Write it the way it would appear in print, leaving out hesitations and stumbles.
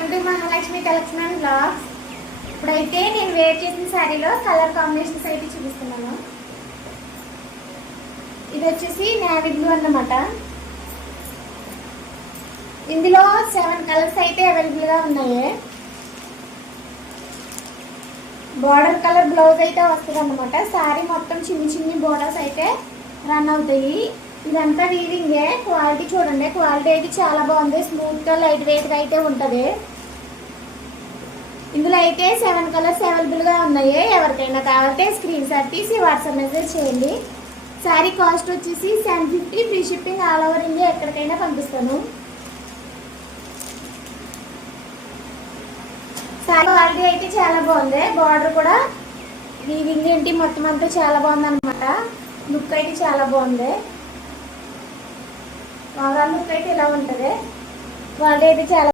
Welcome to Mahalakshmi collection and blogs. ఇప్పుడైతే నేను wear చేసిన శారీలో కలర్ కాంబినేషన్స్ అయితే చూపిస్తున్నాను. ఇది వచ్చేసి నేవీ బ్లూ అన్నమాట. ఇందులో 7 కలర్స్ అయితే అవైలబుల్ గా ఉన్నాయి. బార్డర్ కలర్ బ్లౌజ్ అయితే వస్తుంది అన్నమాట. శారీ మొత్తం చిన్ని బోర్డర్స్ అయితే రన్ అవుతాయి. ఇదంతా వీవింగే. క్వాలిటీ చూడండి, క్వాలిటీ అయితే చాలా బాగుంది. స్మూత్ గా లైట్ వెయిట్ గా అయితే ఉంటది. ఇందులో అయితే 7 కలర్స్ అవైలబుల్ గా ఉన్నాయి. ఎవరికైనా కావాలంటే స్క్రీన్ షాట్ తీసి వాట్సాప్ మెసేజ్ చేయండి. శారీ కాస్ట్ వచ్చేసి 750. Free shipping all over India ఎక్కడికైనా పంపిస్తాను. శారీ క్వాలిటీ అయితే చాలా బాగుంది. బార్డర్ కూడా వీవింగ్ ఏంటి మొత్తం అంతా చాలా బాగుంది అనమాట. లుక్ అయితే చాలా బాగుంది. ఓవరాల్ లుక్ అయితే ఇలా ఉంటుంది. క్వాలిటీ అయితే చాలా